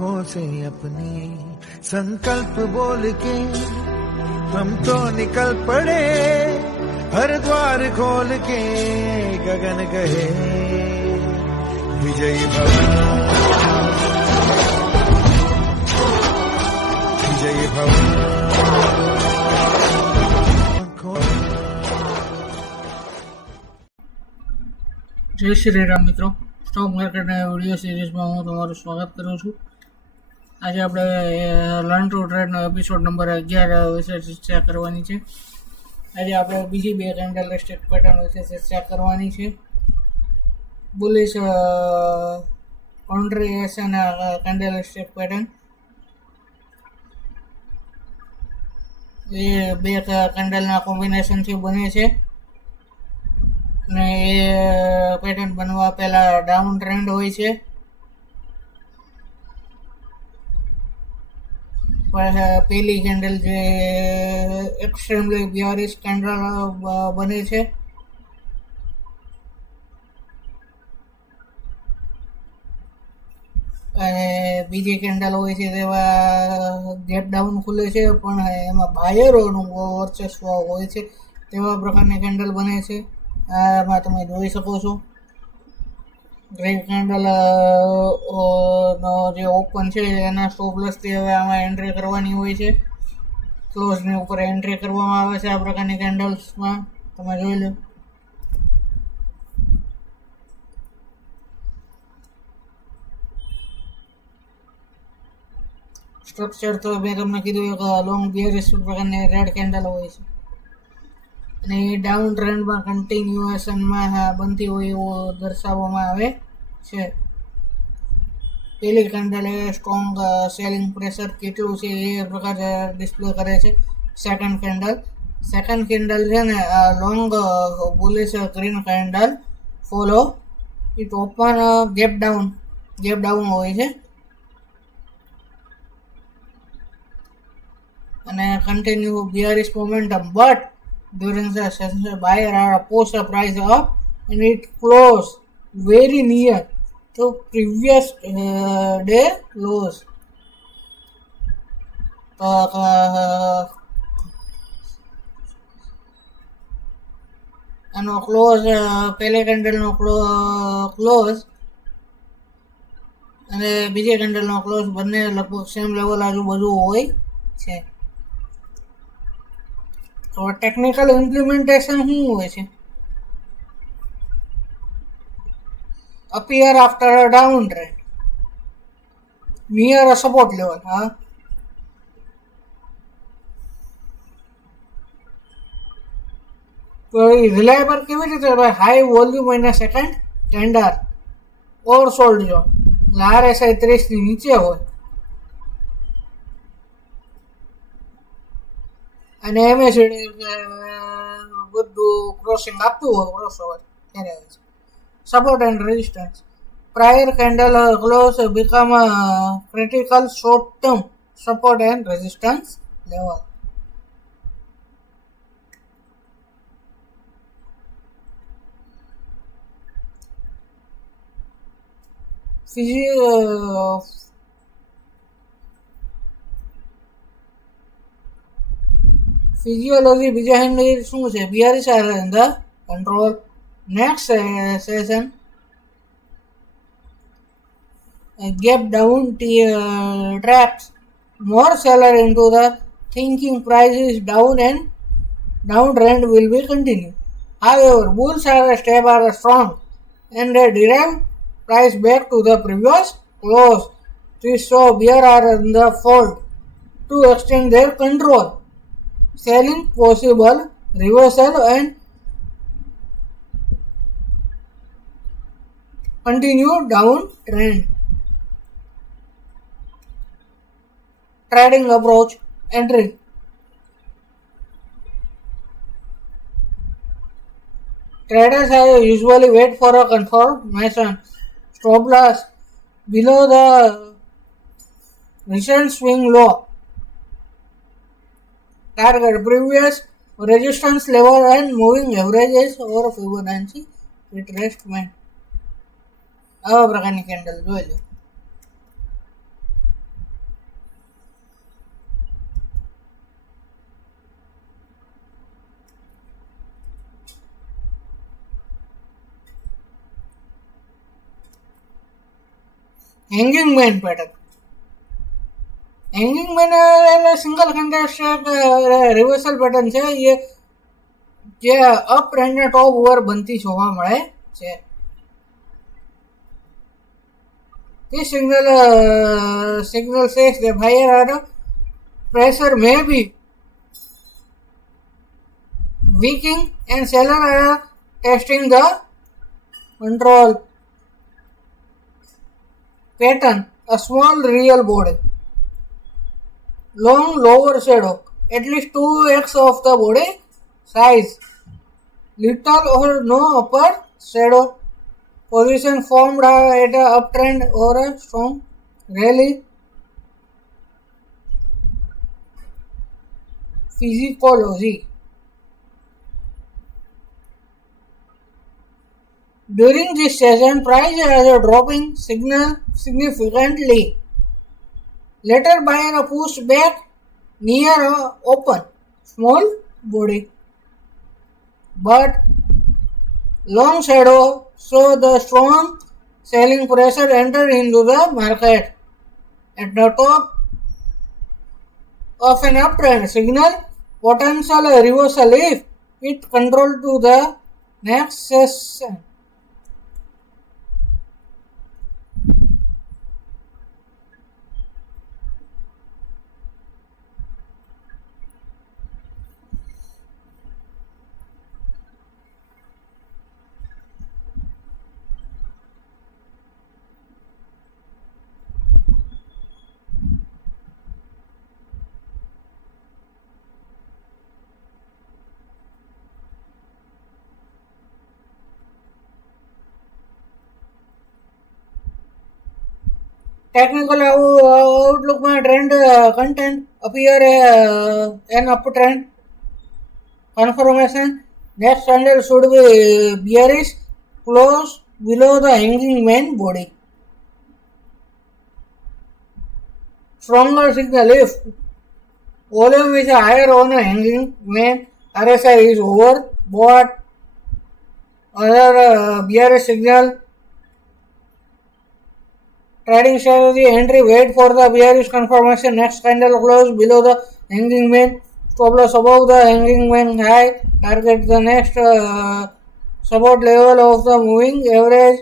आंखों से अपने संकल्प बोल के हम तो निकल पड़े, हर द्वार खोल के गगन गए विजयी भव, विजयी भव। જય શ્રી રામ મિત્રો, સ્ટોક માર્કેટના વિડીયો સિરીઝમાં હું તમારું સ્વાગત કરું છું. આજે આપણે લર્ન ટુ ટ્રેડનો એપિસોડ નંબર 11 વિશે ચર્ચા કરવાની છે. આજે આપણે બીજી બે કેન્ડલસ્ટિક પેટર્ન વિશે ચર્ચા કરવાની છે. બુલિશ કોન્ટ્રીએશન કેન્ડલસ્ટિક પેટર્ન, એ બે કેન્ડલના કોમ્બિનેશનથી બને છે અને એ પેટર્ન બનવા પહેલા ડાઉન ટ્રેન્ડ હોય છે. પહેલી કેન્ડલ જે એક્સ્ટ્રીમલી બિયરિશ કેન્ડલ બને છે, અને બીજી કેન્ડલ હોય છે તેવા ગેપ ડાઉન ખુલે છે પણ એમાં બાયરોનું વર્ચસ્વ હોય છે તેવા પ્રકારની કેન્ડલ બને છે. આમાં તમે જોઈ શકો છો ગ્રે કેન્ડલ નો જે ઓપન છે એના સ્ટોપ લોસથી હવે આમાં એન્ટ્રી કરવાની હોય છે. ક્લોઝની ઉપર એન્ટ્રી કરવામાં આવે છે આ પ્રકારની કેન્ડલ્સમાં, તમે જોઈ લો. સ્ટ્રક્ચર તો મેં તમને કીધું એક લોંગ બિયરિશ પ્રકારની રેડ કેન્ડલ હોય છે અને એ ડાઉન ટ્રેન્ડમાં કન્ટિન્યુએશનમાં બનતી હોય એવું દર્શાવવામાં આવે છે. પહેલી કેન્ડલ એ સ્ટ્રોંગ સેલિંગ પ્રેશર કેટલું છે એ પ્રકારે ડિસ્પ્લે કરે છે. સેકન્ડ કેન્ડલ છે ને long bullish green candle follow it open gap down હોય છે અને continue bearish momentum, but during the session buyer are post a price up and it closed very near to previous day lows. એનો ક્લોઝ પહેલી કેન્ડલનો ક્લોઝ અને બીજી કેન્ડલનો ક્લોઝ બંને લગભગ સેમ લેવલ આજુબાજુ હોય છે. તો ટેકનિકલ ઇમ્પ્લિમેન્ટેશન શું હોય છે? appear after a down trend near a support level. તો એ રિલાયબલ કેવી રીતે હોય? હાઈ વોલ્યુમ અને સેકન્ડ ટેન્ડર ઓવરસોલ્ડ જો RSI 30 ની નીચે હોય અને એમએસડી બધું ક્રોસિંગ આપતું હોય ક્રોસઓવર ત્યારે હોય છે. Support and resistance, prior candle close become a critical short term support and resistance level. Physiology behind it શું છે? bearish are in the control. Next session gap down traps more seller into the thinking price is down and downtrend will be continued. However, bulls are stable, are strong and they derive price back to the previous close. This show bear are in the fold to extend their control, selling possible reversal and continue down trend. Trading approach, entry. Traders usually wait for a confirmation. Stop loss below the recent swing low. Target previous resistance level and moving averages over Fibonacci retracement. આવા પ્રકારની candle જોઈ લો. Hanging man pattern. Hanging man એટલે single contested reversal pattern છે જે up trend ને ટોપ ઓવર બનતી જોવા મળે છે. This signal says the buyer order pressure may be weakening and seller are testing the control pattern. A small real body, long lower shadow, at least 2x of the body size, little or no upper shadow, position formed at a uptrend or a strong rally. Physiology. During this session, price has a dropping signal significantly. Later, buyer pushed back near a open small body, but long shadow so the strong selling pressure entered into the market. At the top of an uptrend signal, potential reversal if it control to the next session. Technical outlook में trend content appear an uptrend confirmation. Next candle should be bearish, close below the hanging main body. Stronger signal if volume is higher on a hanging main, RSI is overbought. Other bearish signal. Trading strategy entry, wait for the bearish confirmation. Next candle close below the hanging main. Stop loss above the hanging main high. Target the next support level of the moving average.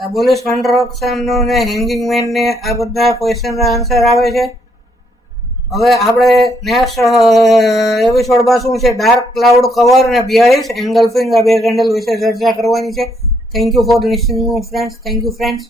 આ bullish construction ને hanging main ને આ બધા question answer આવે છે. હવે આપણે નેક્સ્ટ એપિસોડમાં શું છે ડાર્ક ક્લાઉડ કવર અને બિયરિશ એન્ગલ્ફિંગ આ બે કેન્ડલ વિશે ચર્ચા કરવાની છે. Thank you for listening friends. Thank you friends.